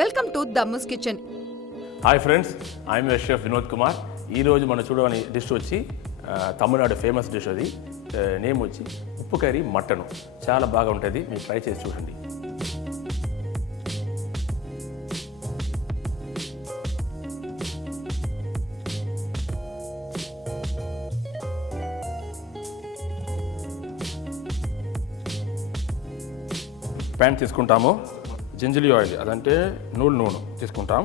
Welcome to Dhammus Kitchen. Hi friends, I'm your chef Vinod Kumar. ఈరోజు మనం చూడని డిష్ వచ్చి తమిళనాడు ఫేమస్ డిష్. అది నేమ్ వచ్చి ఉప్పు కర్రీ మటన్. చాలా బాగా ఉంటుంది, మీరు ట్రై చేసి చూడండి. ప్యాన్ తీసుకుంటాము, జింజరీ ఆయిల్ అదంటే నూనె తీసుకుంటాం.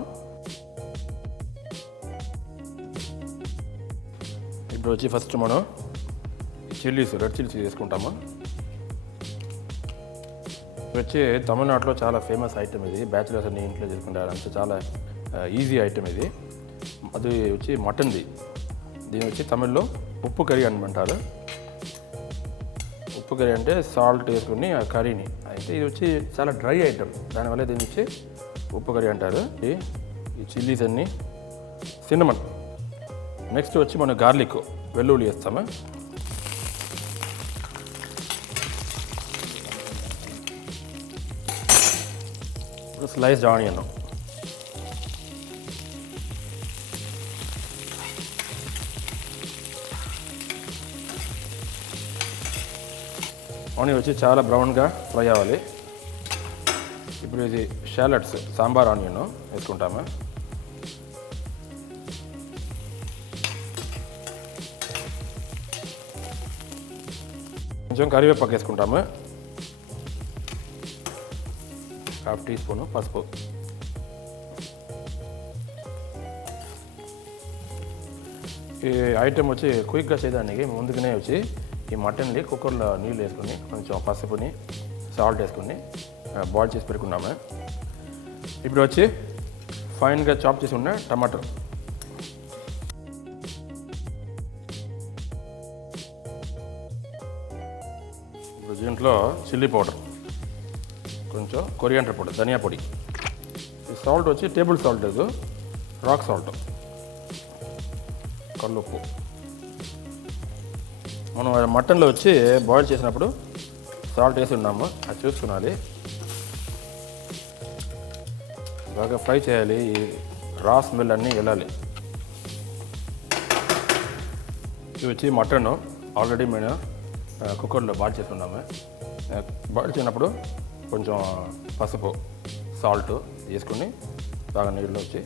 ఇప్పుడు వచ్చి ఫస్ట్ మనం చిల్లీస్, రెడ్ చిల్లీస్ తీసుకుంటాము. ఇది వచ్చి తమిళనాడులో చాలా ఫేమస్ ఐటమ్. ఇది బ్యాచిలర్స్ అన్ని ఇంట్లో చేసుకుంటారు, అంతే చాలా ఈజీ ఐటమ్ ఇది. అది వచ్చి మటన్ది. దీని వచ్చి తమిళ్లో ఉప్పు కర్రీ అంటారు. ఉప్పు కర్రీ అంటే సాల్ట్ వేసుకుని ఆ కర్రీని. అయితే ఇది వచ్చి చాలా డ్రై ఐటమ్, దానివల్ల దీన్ని వచ్చి ఉప్పు కర్రీ అంటారు. ఈ చిల్లీస్ అన్నీ, సిన్నమన్. నెక్స్ట్ వచ్చి మనం గార్లిక్, వెల్లుల్లి వేస్తాము. ఇప్పుడు స్లైస్డ్ ఆనియన్, ఆనియన్ వచ్చి చాలా బ్రౌన్గా ఫ్రై అవ్వాలి. ఇప్పుడు ఇది షాలట్స్, సాంబార్ ఆనియన్ వేసుకుంటాము. కొంచెం కరివేపాకు వేసుకుంటాము. 1/2 టీ స్పూను పసుపు. ఈ ఐటెం వచ్చి క్విక్గా చేయడానికి ముందుగానే వచ్చి ఈ మటన్ని కుక్కర్లో నీళ్ళు వేసుకుని కొంచెం పసుపుని సాల్ట్ వేసుకుని బాయిల్ చేసి పెట్టుకున్నాము. ఇప్పుడు వచ్చి ఫైన్గా చాప్ చేసి ఉన్న టమాటో, ఇప్పుడు దీంట్లో చిల్లీ పౌడర్, కొంచెం కొరియాండర్ పౌడర్, ధనియా పొడి. ఈ సాల్ట్ వచ్చి టేబుల్ సాల్ట్ లేదు, రాక్ సాల్ట్, కల్లుప్పు. మనం మటన్లో వచ్చి బాయిల్ చేసినప్పుడు సాల్ట్ వేసి ఉన్నాము, అది చూసుకున్నాలి. బాగా ఫ్రై చేయాలి, ఈ రా స్మెల్ అన్నీ వెళ్ళాలి. ఇది వచ్చి మటన్ ఆల్రెడీ మేము కుక్కర్లో బాయిల్ చేసి ఉన్నాము. బాయిల్ చేసినప్పుడు కొంచెం పసుపు, సాల్ట్ వేసుకుని బాగా నీళ్ళు వచ్చి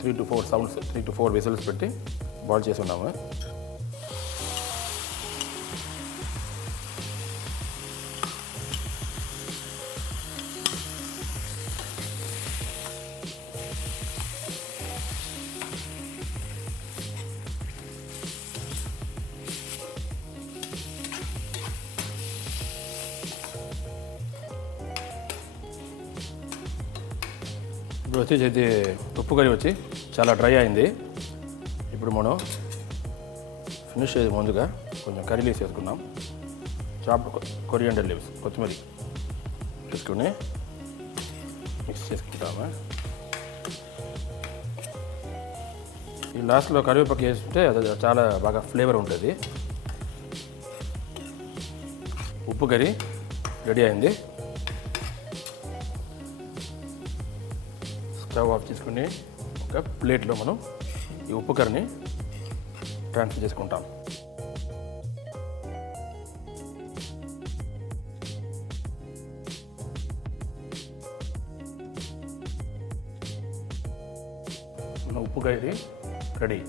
3 to 4 విజిల్స్ పెట్టి బాయిల్ చేసి ఉన్నాము. ఇప్పుడు వచ్చి ఇది ఉప్పు కర్రీ వచ్చి చాలా డ్రై అయింది. ఇప్పుడు మనం ఫినిష్ చేసి ముందుగా కొంచెం కర్రీ లీవ్స్ వేసుకున్నాం. చాప్డ్ కొరియాండర్ లీవ్స్, కొత్తిమీర వేసుకుని మిక్స్ చేసుకుంటాము. ఈ లాస్ట్లో కరివేపాకు వేసుకుంటే అది చాలా బాగా ఫ్లేవర్ ఉంటుంది. ఉప్పు కర్రీ రెడీ అయింది. స్టవ్ ఆఫ్ చేసుకుని ఒక ప్లేట్లో మనం ఈ ఉప్పు కర్రీని ట్రాన్స్ఫర్ చేసుకుంటాం. మన ఉప్పు కర్రీ రెడీ.